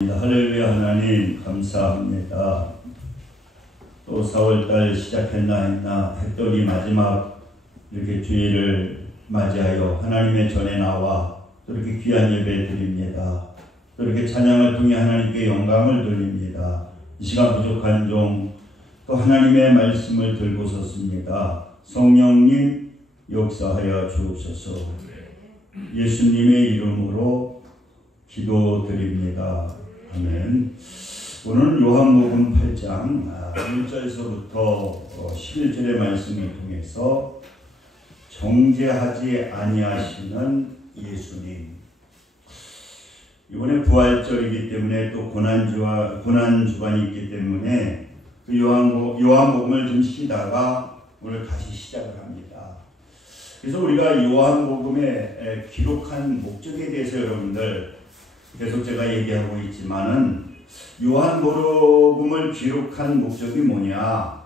할렐루야. 하나님 감사합니다. 또 4월달 시작했나 했나 했더니 마지막 이렇게 주일을 맞이하여 하나님의 전에 나와 또 이렇게 귀한 예배 드립니다. 또 이렇게 찬양을 통해 하나님께 영광을 돌립니다. 이 시간 부족한 종 또 하나님의 말씀을 들고 섰습니다. 성령님 역사하여 주옵소서. 예수님의 이름으로 기도드립니다. 아멘. 오늘은 요한복음 8장 1절에서부터 11절의 말씀을 통해서 정죄하지 아니하시는 예수님. 이번에 부활절이기 때문에 또 고난주간이 있기 때문에 그 요한복음을 좀 쉬다가 오늘 다시 시작을 합니다. 그래서 우리가 요한복음에 기록한 목적에 대해서 여러분들 계속 제가 얘기하고 있지만은 요한복음을 기록한 목적이 뭐냐?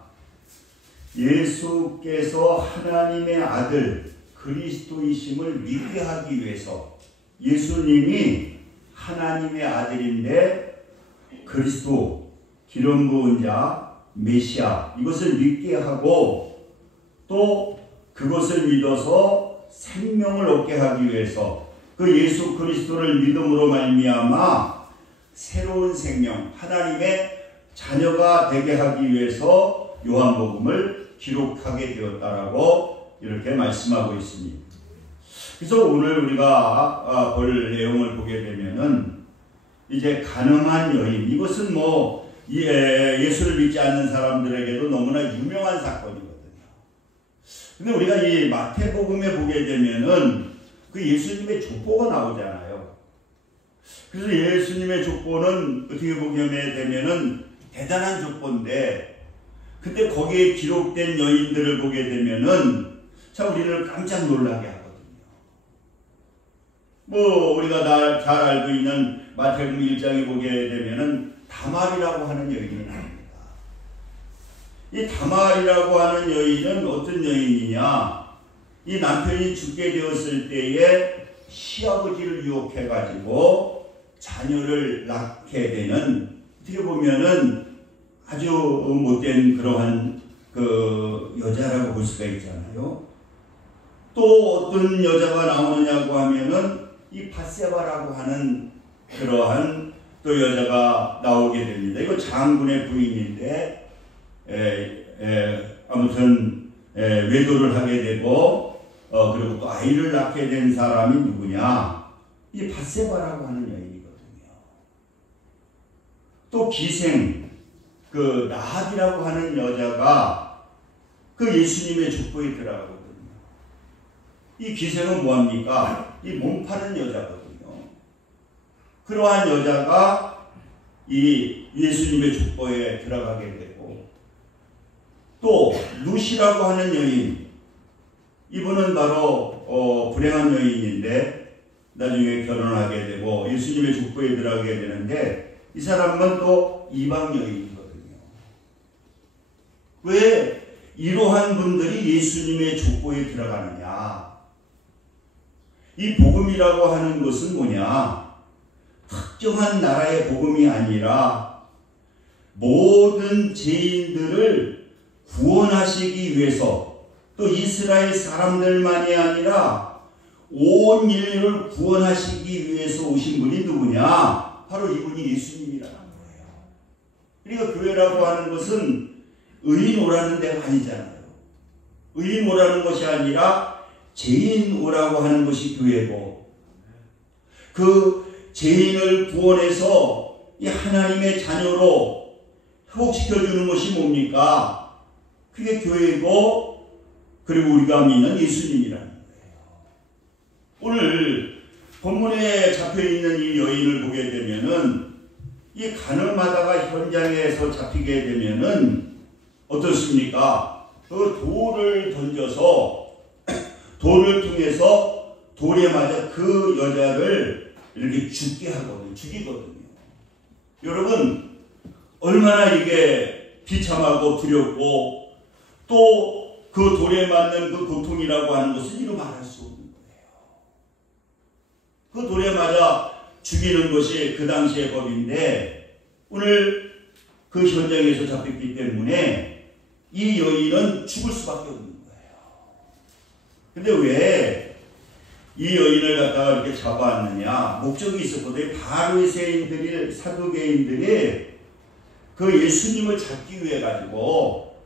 예수께서 하나님의 아들 그리스도이심을 믿게 하기 위해서 예수님이 하나님의 아들인데 그리스도 기름 부은 자 메시아 이것을 믿게 하고 또 그것을 믿어서 생명을 얻게 하기 위해서 그 예수 그리스도를 믿음으로 말미암아 새로운 생명 하나님의 자녀가 되게 하기 위해서 요한복음을 기록하게 되었다라고 이렇게 말씀하고 있습니다. 그래서 오늘 우리가 볼 내용을 보게 되면은 이제 가늠한 여인 이것은 예수를 믿지 않는 사람들에게도 너무나 유명한 사건이거든요. 근데 우리가 이 마태복음에 보게 되면은 그 예수님의 족보가 나오잖아요. 그래서 예수님의 족보는 어떻게 보게 되면은 대단한 족보인데 그때 거기에 기록된 여인들을 보게 되면은 참 우리를 깜짝 놀라게 하거든요. 우리가 잘 알고 있는 마태복음 1장에 보게 되면은 다말이라고 하는 여인이 나옵니다. 이 다말이라고 하는 여인은 어떤 여인이냐? 이 남편이 죽게 되었을 때에 시아버지를 유혹해가지고 자녀를 낳게 되는 어떻게 보면은 아주 못된 그러한 그 여자라고 볼 수가 있잖아요. 또 어떤 여자가 나오느냐고 하면은 이 밧세바라고 하는 그러한 또 여자가 나오게 됩니다. 이거 장군의 부인인데 아무튼 외도를 하게 되고 그리고 또 아이를 낳게 된 사람이 누구냐? 이 밧세바라고 하는 여인이거든요. 또 기생 그 라합이라고 하는 여자가 그 예수님의 족보에 들어가거든요. 이 기생은 뭐합니까? 이 몸 파는 여자거든요. 그러한 여자가 이 예수님의 족보에 들어가게 되고 또 루시라고 하는 여인 이분은 바로 불행한 여인인데 나중에 결혼하게 되고 예수님의 족보에 들어가게 되는데 이 사람은 또 이방 여인이거든요. 왜 이러한 분들이 예수님의 족보에 들어가느냐? 이 복음이라고 하는 것은 뭐냐? 특정한 나라의 복음이 아니라 모든 죄인들을 구원하시기 위해서 또 이스라엘 사람들만이 아니라 온 인류를 구원하시기 위해서 오신 분이 누구냐? 바로 이분이 예수님이라는 거예요. 그러니까 교회라고 하는 것은 의인 오라는 데가 아니잖아요. 의인 오라는 것이 아니라 죄인 오라고 하는 것이 교회고 그 죄인을 구원해서 이 하나님의 자녀로 회복시켜주는 것이 뭡니까? 그게 교회고 그리고 우리가 믿는 예수님이라는 거예요. 오늘 본문에 잡혀있는 이 여인을 보게 되면은 이 가늠하다가 현장에서 잡히게 되면은 어떻습니까? 그 돌을 던져서 돌을 통해서 돌에 맞아 그 여자를 이렇게 죽이거든요. 여러분 얼마나 이게 비참하고 두렵고 또 그 돌에 맞는 그 고통이라고 하는 것은 이루 말할 수 없는 거예요. 그 돌에 맞아 죽이는 것이 그 당시의 법인데 오늘 그 현장에서 잡혔기 때문에 이 여인은 죽을 수밖에 없는 거예요. 근데 왜 이 여인을 갖다가 이렇게 잡아왔느냐? 목적이 있었거든요. 바리새인들이, 사두개인들이 그 예수님을 잡기 위해 가지고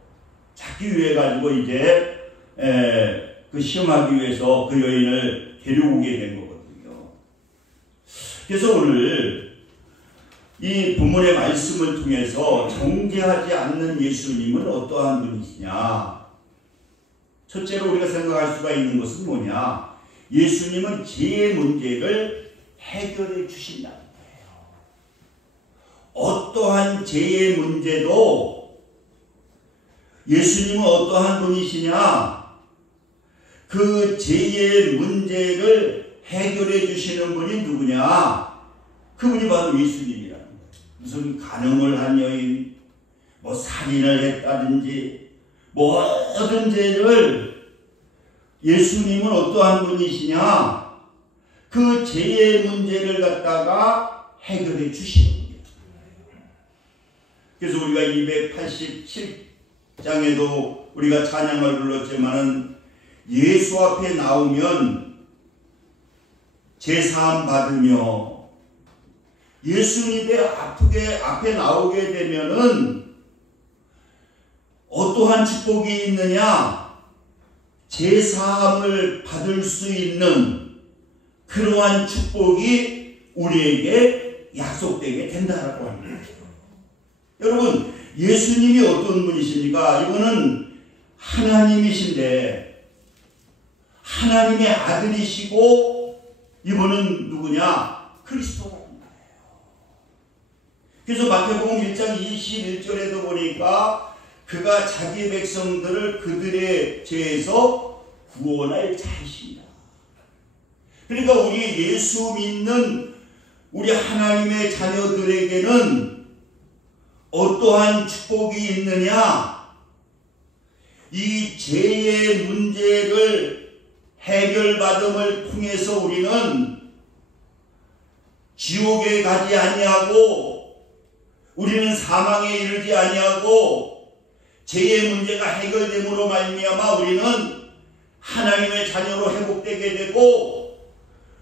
이제 그 시험하기 위해서 그 여인을 데려오게 된 거거든요. 그래서 오늘 이 본문의 말씀을 통해서 정죄하지 않는 예수님은 어떠한 분이시냐? 첫째로 우리가 생각할 수가 있는 것은 뭐냐? 예수님은 죄의 문제를 해결해 주신다는 거예요. 어떠한 죄의 문제도 예수님은 어떠한 분이시냐? 그 죄의 문제를 해결해 주시는 분이 누구냐? 그분이 바로 예수님이라는 거예요. 무슨 간음을 한 여인, 뭐 살인을 했다든지 모든 죄를 예수님은 어떠한 분이시냐? 그 죄의 문제를 갖다가 해결해 주시는 분이에요. 그래서 우리가 287장에도 우리가 찬양을 불렀지만은 예수 앞에 나오면 제사함 받으며 예수님 앞에 나오게 되면은 어떠한 축복이 있느냐? 제사함을 받을 수 있는 그러한 축복이 우리에게 약속되게 된다라고 합니다. 여러분, 예수님이 어떤 분이십니까? 이거는 하나님이신데 하나님의 아들이시고 이분은 누구냐? 그리스도라는 거예요. 그래서 마태복음 1장 21절에도 보니까 그가 자기 백성들을 그들의 죄에서 구원할 자이십니다. 그러니까 우리 예수 믿는 우리 하나님의 자녀들에게는 어떠한 축복이 있느냐? 이 죄의 문제를 해결받음을 통해서 우리는 지옥에 가지 아니하고 우리는 사망에 이르지 아니하고 죄의 문제가 해결됨으로 말미암아 우리는 하나님의 자녀로 회복되게 되고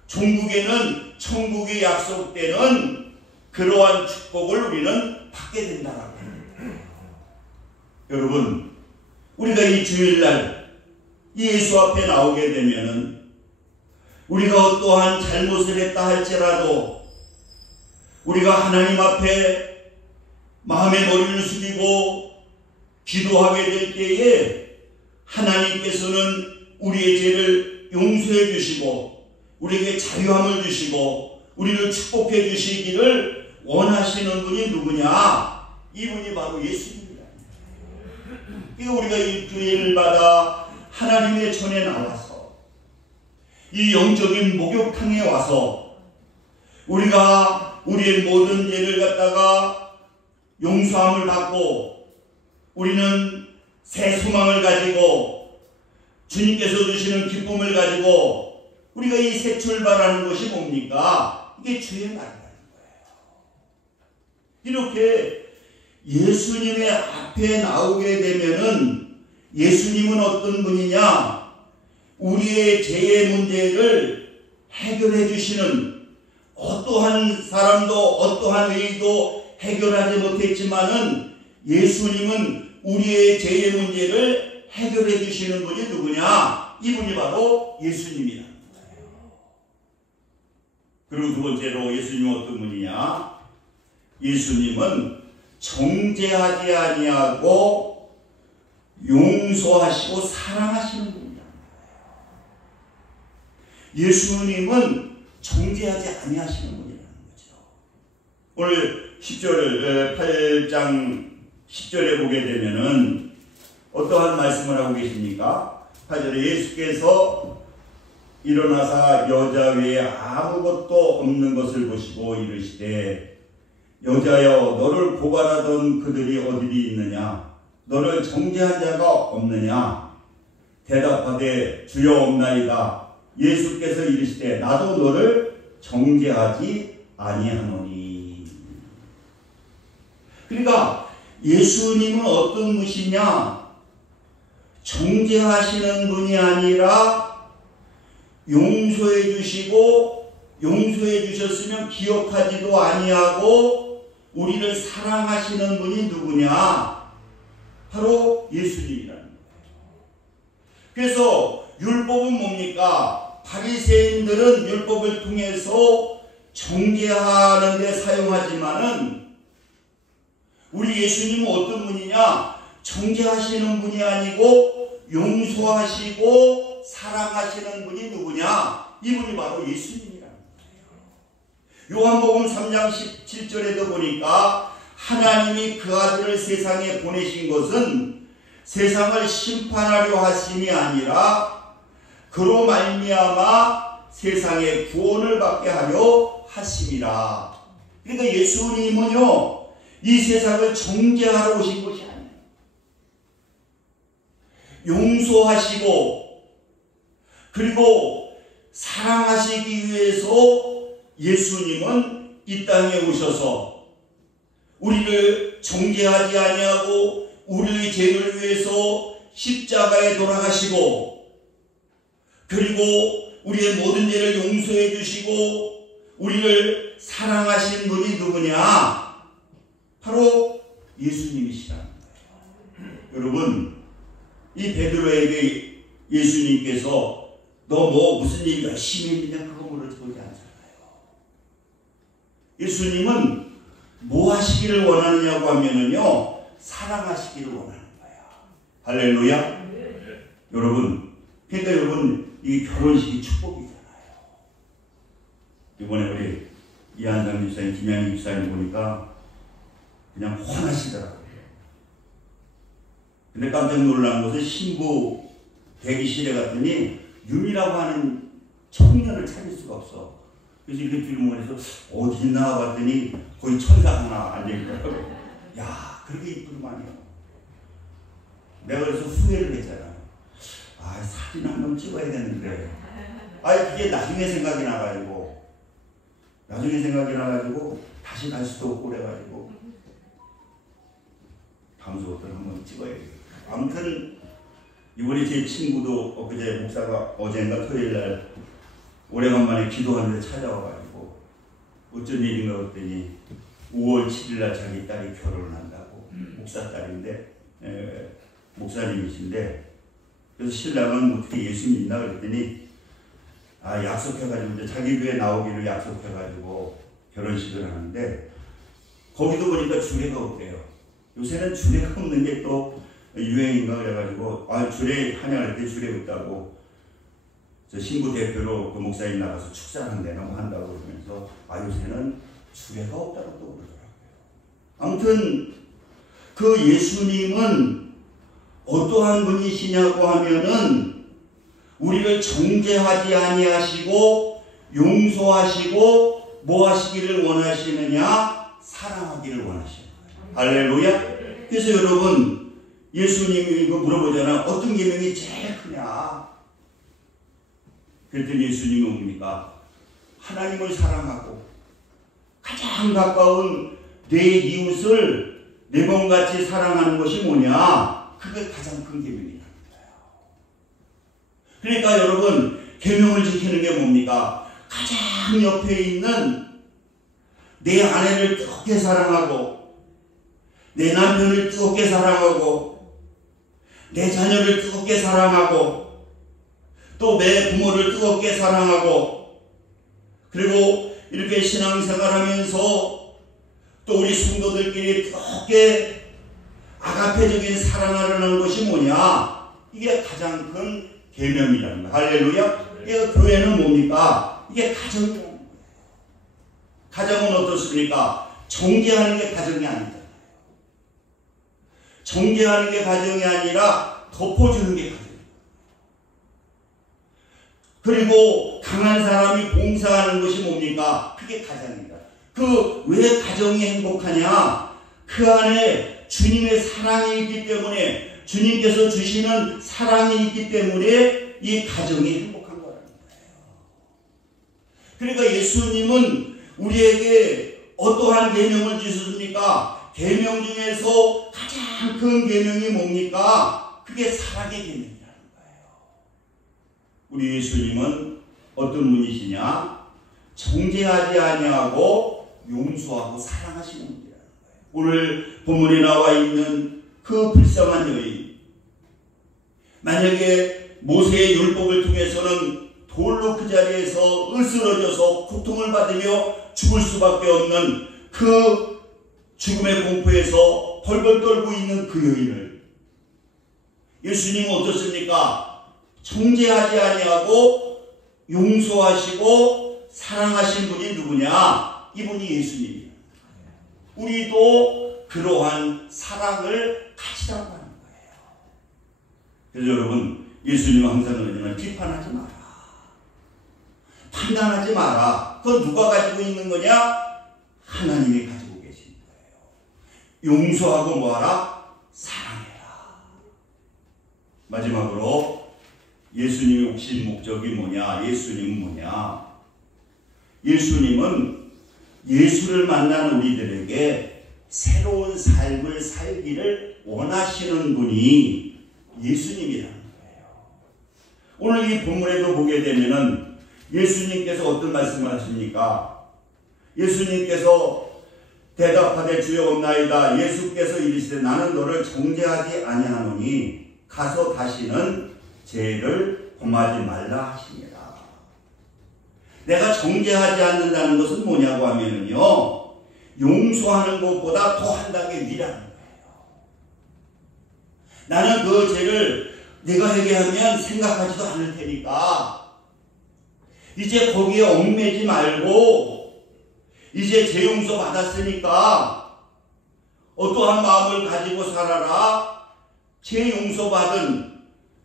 종국에는 천국이 약속되는 그러한 축복을 우리는 받게 된다라고 합니다. 여러분, 우리가 이 주일날 예수 앞에 나오게 되면은 우리가 어떠한 잘못을 했다 할지라도 우리가 하나님 앞에 마음의 머리를 숙이고 기도하게 될 때에 하나님께서는 우리의 죄를 용서해 주시고 우리에게 자유함을 주시고 우리를 축복해 주시기를 원하시는 분이 누구냐? 이분이 바로 예수님이다. 그러니까 우리가 이 주일마다 하나님의 전에 나와서 이 영적인 목욕탕에 와서 우리가 우리의 모든 죄를 갖다가 용서함을 받고 우리는 새 소망을 가지고 주님께서 주시는 기쁨을 가지고 우리가 이 새 출발하는 것이 뭡니까? 이게 주의 날이라는 거예요. 이렇게 예수님의 앞에 나오게 되면은 예수님은 어떤 분이냐? 우리의 죄의 문제를 해결해 주시는 어떠한 사람도 어떠한 의도 해결하지 못했지만은 예수님은 우리의 죄의 문제를 해결해 주시는 분이 누구냐? 이분이 바로 예수님이라는 거예요. 그리고 두 번째로 예수님은 어떤 분이냐? 예수님은 정죄하지 아니하고 용서하시고 사랑하시는 분이라는 거예요. 예수님은 정죄하지 아니하시는 분이라는 거죠. 오늘 10절 8장 10절에 보게 되면은 어떠한 말씀을 하고 계십니까? 8절에 예수께서 일어나사 여자 외에 아무것도 없는 것을 보시고 이르시되 여자여 너를 고발하던 그들이 어디 있느냐? 너를 정죄한 자가 없느냐? 대답하되 주여 없나이다. 예수께서 이르시되 나도 너를 정죄하지 아니하노니. 그러니까 예수님은 어떤 분이냐? 정죄하시는 분이 아니라 용서해 주시고, 용서해 주셨으면 기억하지도 아니하고 우리를 사랑하시는 분이 누구냐? 바로 예수님이라는 거예요. 그래서 율법은 뭡니까? 바리새인들은 율법을 통해서 정죄하는 데 사용하지만은 우리 예수님은 어떤 분이냐? 정죄하시는 분이 아니고 용서하시고 사랑하시는 분이 누구냐? 이분이 바로 예수님이라는 거예요. 요한복음 3장 17절에도 보니까 하나님이 그 아들을 세상에 보내신 것은 세상을 심판하려 하심이 아니라 그로 말미암아 세상의 구원을 받게 하려 하심이라. 그러니까 예수님은요, 이 세상을 정죄하러 오신 것이 아니에요. 용서하시고 그리고 사랑하시기 위해서 예수님은 이 땅에 오셔서 우리를 정죄하지 아니하고 우리의 죄를 위해서 십자가에 돌아가시고 그리고 우리의 모든 죄를 용서해 주시고 우리를 사랑하신 분이 누구냐? 바로 예수님이시라는 거예요. 여러분, 이 베드로에게 예수님께서 너 뭐 무슨 일 열심히 했느냐 그거 물어보지 않잖아요. 예수님은 뭐 하시기를 원하느냐고 하면은요, 사랑하시기를 원하는 거야. 할렐루야. 여러분, 그러니까 여러분, 이 결혼식이 축복이잖아요. 이번에 우리 이한상 집사님, 김양희 집사님 보니까 그냥 화나시더라고요. 근데 깜짝 놀란 것은 신부 대기실에 갔더니 윤이라고 하는 청년을 찾을 수가 없어. 그래서 이렇게 질문해서 어디 있나 봤더니 거기 천사 하나 앉아있더라고요. 야, 그렇게 이쁘구만요. 내가 그래서 후회를 했잖아. 아, 사진 한번 찍어야 되는데. 아, 그게 나중에 생각이 나가지고 다시 갈 수도 없고 그래가지고 다음부터 한번 찍어야겠다. 아무튼 이번에 제 친구도 엊그제 목사가 어젠가 토요일날 오래간만에 기도하는데 찾아와가지고 어쩐 일인가 했더니 5월 7일날 자기 딸이 결혼을 한다고. 목사 딸인데 목사님이신데, 그래서 신랑은 어떻게 예수 믿나 그랬더니 약속해가지고 이제 자기 교회 나오기를 약속해가지고 결혼식을 하는데 거기도 보니까 주례가 없대요. 요새는 주례가 없는 게 또 유행인가 그래가지고 주례 하냐 그랬더니 주례 없다고. 저 신부 대표로 그 목사님 나가서 축사한대 너무 한다고 그러면서 요새는 주례가 없다고 또 그러더라고요. 아무튼 그 예수님은 어떠한 분이시냐고 하면은 우리를 정죄하지 아니하시고 용서하시고 뭐 하시기를 원하시느냐? 사랑하기를 원하시는 거예요. 할렐루야. 그래서 여러분, 예수님이 이거 물어보잖아. 어떤 계명이 제일 크냐? 그랬더니 예수님은 뭡니까? 하나님을 사랑하고 가장 가까운 내 이웃을 내 몸같이 사랑하는 것이 뭐냐? 그게 가장 큰 계명이라는 거예요. 그러니까 여러분, 계명을 지키는 게 뭡니까? 가장 옆에 있는 내 아내를 뜨겁게 사랑하고 내 남편을 뜨겁게 사랑하고 내 자녀를 뜨겁게 사랑하고 또 내 부모를 뜨겁게 사랑하고 그리고 이렇게 신앙생활하면서 또 우리 성도들끼리 뜨겁게 아가페적인 사랑하려는 것이 뭐냐? 이게 가장 큰 계명이라는 거예요. 할렐루야. 이게 교회는 뭡니까? 이게 가정이라는 거예요. 가정은 어떻습니까? 정죄하는 게 가정이 아니잖아요. 정죄하는 게 가정이 아니라 덮어주는 게 가정이에요. 그리고 강한 사람이 봉사하는 것이 뭡니까? 그게 가정입니다. 왜 가정이 행복하냐? 그 안에 주님의 사랑이 있기 때문에, 주님께서 주시는 사랑이 있기 때문에 이 가정이 행복한 거라는 거예요. 그러니까 예수님은 우리에게 어떠한 계명을 주셨습니까? 계명 중에서 가장 큰 계명이 뭡니까? 그게 사랑의 계명이라는 거예요. 우리 예수님은 어떤 분이시냐? 정죄하지 아니하고 용서하고 사랑하시는 분이라는 거예요. 오늘 본문에 나와 있는 그 불쌍한 여인, 만약에 모세의 율법을 통해서는 돌로 그 자리에서 으스러져서 고통을 받으며 죽을 수밖에 없는 그 죽음의 공포에서 벌벌 떨고 있는 그 여인을 예수님은 어떻습니까? 정죄하지 아니하고 용서하시고 사랑하신 분이 누구냐? 이분이 예수님이에요. 우리도 그러한 사랑을 가지라고 하는 거예요. 그래서 여러분, 예수님은 항상 그러지만 비판하지 마라, 판단하지 마라. 그건 누가 가지고 있는 거냐? 하나님이 가지고 계신 거예요. 용서하고 뭐하라? 사랑해라. 마지막으로 예수님이 오신 목적이 뭐냐? 예수님은 뭐냐? 예수님은 예수를 만난 우리들에게 새로운 삶을 살기를 원하시는 분이 예수님이라는 거예요. 오늘 이 본문에도 보게 되면은 예수님께서 어떤 말씀을 하십니까? 예수님께서 대답하되 주여 없나이다. 예수께서 이르시되 나는 너를 정죄하지 아니하노니 가서 다시는 죄를 범하지 말라 하시니라. 내가 정죄하지 않는다는 것은 뭐냐고 하면은요, 용서하는 것보다 더 한 단계 위라는 거예요. 나는 그 죄를 내가 회개하면 생각하지도 않을 테니까 이제 거기에 얽매지 말고 이제 죄 용서 받았으니까 어떠한 마음을 가지고 살아라. 죄 용서받은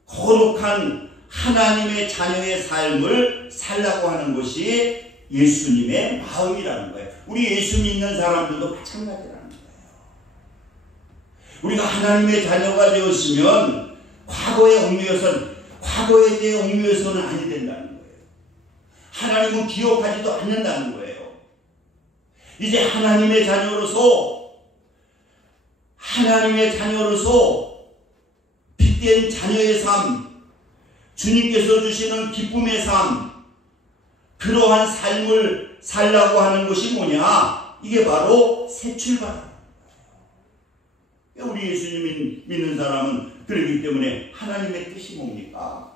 거룩한 하나님의 자녀의 삶을 살라고 하는 것이 예수님의 마음이라는 거예요. 우리 예수 믿는 사람들도 마찬가지라는 거예요. 우리가 하나님의 자녀가 되었으면 과거에 대해 얽매여서는 아니 된다는 거예요. 하나님은 기억하지도 않는다는 거예요. 이제 하나님의 자녀로서 빛된 자녀의 삶, 주님께서 주시는 기쁨의 삶, 그러한 삶을 살라고 하는 것이 뭐냐? 이게 바로 새 출발이에요. 우리 예수님 믿는 사람은 그렇기 때문에 하나님의 뜻이 뭡니까?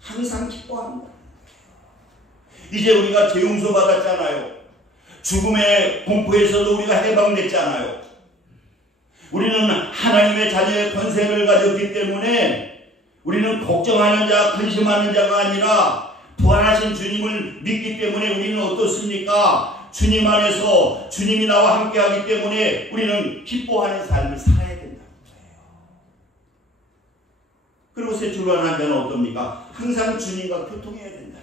항상 기뻐한다. 이제 우리가 죄 용서 받았잖아요. 죽음의 공포에서도 우리가 해방됐잖아요. 우리는 하나님의 자녀의 권세를 가졌기 때문에 우리는 걱정하는 자, 근심하는 자가 아니라 부활하신 주님을 믿기 때문에 우리는 어떻습니까? 주님 안에서 주님이 나와 함께하기 때문에 우리는 기뻐하는 삶을 살아야 된다는 거예요. 그리고 새 출발한 자는 어떻습니까? 항상 주님과 교통해야 된다는 거예요.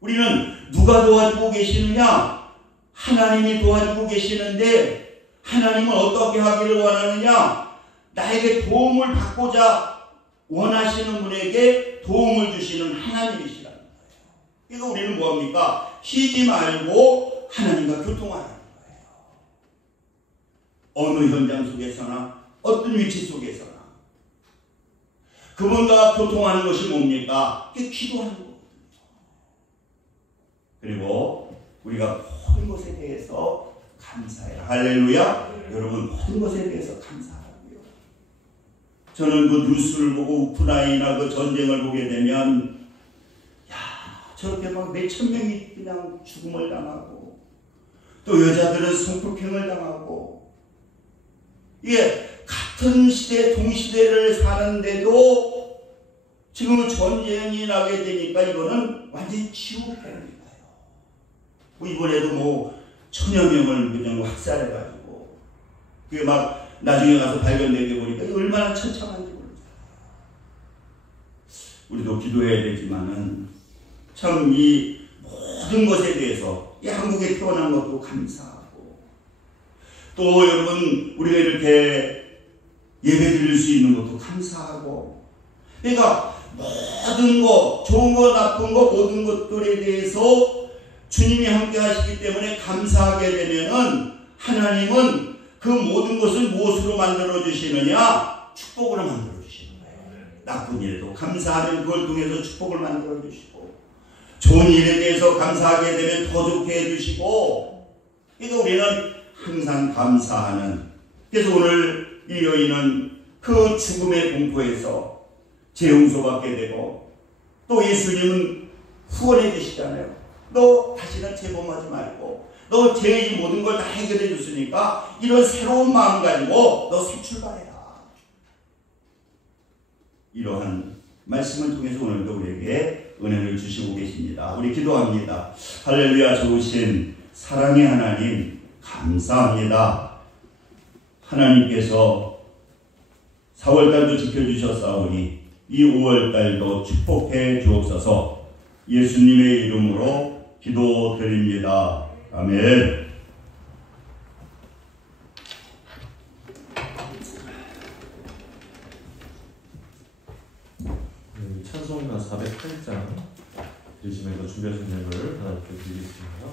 우리는 누가 도와주고 계시느냐? 하나님이 도와주고 계시는데 하나님은 어떻게 하기를 원하느냐? 나에게 도움을 받고자 원하시는 분에게 도움을 주시는 하나님이시라는 거예요. 그러니까 우리는 뭐합니까? 쉬지 말고 하나님과 교통하는 거예요. 어느 현장 속에서나 어떤 위치 속에서나 그분과 교통하는 것이 뭡니까? 그게 기도하는 거거든요. 그리고 우리가 모든 것에 대해서 감사해요. 할렐루야. 여러분, 모든 것에 대해서 감사하고요. 저는 그 뉴스를 보고 우크라이나 그 전쟁을 보게 되면 저렇게 막 몇천 명이 그냥 죽음을 당하고 또 여자들은 성폭행을 당하고 이게 같은 시대 동시대를 사는데도 지금 전쟁이 나게 되니까 이거는 완전히 지옥행입니다. 이번에도 1000여 명을 그냥 학살해가지고 그게 막 나중에 가서 발견되게 보니까 얼마나 처참한지 몰라요. 우리도 기도해야 되지만은 참 이 모든 것에 대해서 이 한국에 태어난 것도 감사하고 또 여러분 우리가 이렇게 예배 드릴 수 있는 것도 감사하고 그러니까 모든 것, 좋은 거 나쁜 거 모든 것들에 대해서 주님이 함께 하시기 때문에 감사하게 되면은 하나님은 그 모든 것을 무엇으로 만들어 주시느냐? 축복으로 만들어 주시는 거예요. 나쁜 일도 감사하면 그걸 통해서 축복을 만들어 주시고, 좋은 일에 대해서 감사하게 되면 더 좋게 해주시고, 그러니까 우리는 항상 감사하는. 그래서 오늘 이 여인은 그 죽음의 공포에서 재용서받게 되고, 또 예수님은 후원해 주시잖아요. 너 다시는 재범하지 말고, 너 제 이 모든 걸 다 해결해 줬으니까 이런 새로운 마음 가지고 너 새 출발해라. 이러한 말씀을 통해서 오늘도 우리에게 은혜를 주시고 계십니다. 우리 기도합니다. 할렐루야. 좋으신 사랑의 하나님 감사합니다. 하나님께서 4월달도 지켜주셨사오니 이 5월달도 축복해 주옵소서. 예수님의 이름으로 기도드립니다. 아멘. 찬송가 408장 들으시면서 준비하신 내용을 하나님께 드리겠습니다.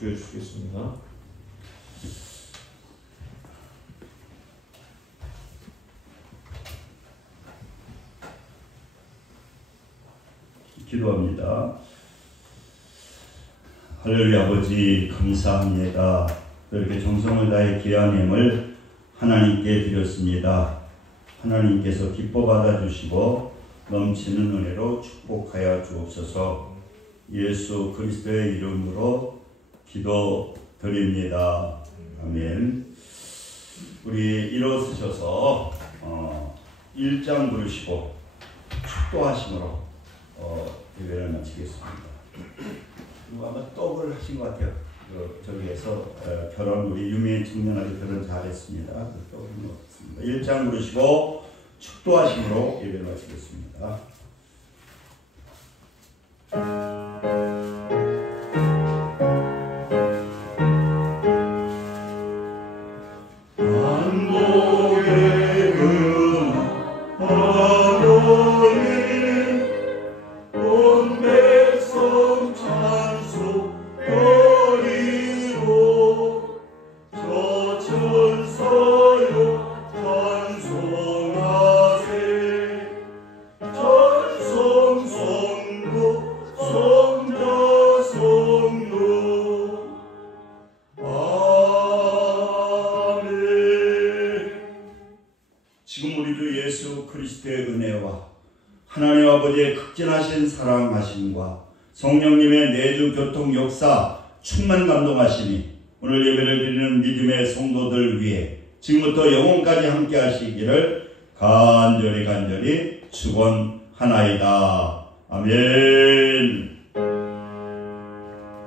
주시겠습니다. 기도합니다. 할렐루야. 아버지 감사합니다. 이렇게 정성을 다해 귀한 힘을 하나님께 드렸습니다. 하나님께서 기뻐 받아주시고 넘치는 은혜로 축복하여 주옵소서. 예수 그리스도의 이름으로 기도드립니다. 아멘. 우리 일어서셔서 1장 부르시고 축도하심으로 예배를 마치겠습니다. 그리고 아마 떡을 하신 것 같아요. 저기에서 결혼, 우리 유민 청년아들 결혼 잘했습니다. 그 떡을 먹었습니다. 1장 부르시고 축도하심으로 예배를 마치겠습니다. 지금 우리 주 예수 그리스도의 은혜와 하나님 아버지의 극진하신 사랑하심과 성령님의 내주 교통 역사 충만 감동하시니 오늘 예배를 드리는 믿음의 성도들 위해 지금부터 영원까지 함께 하시기를 간절히 축원하나이다. 아멘.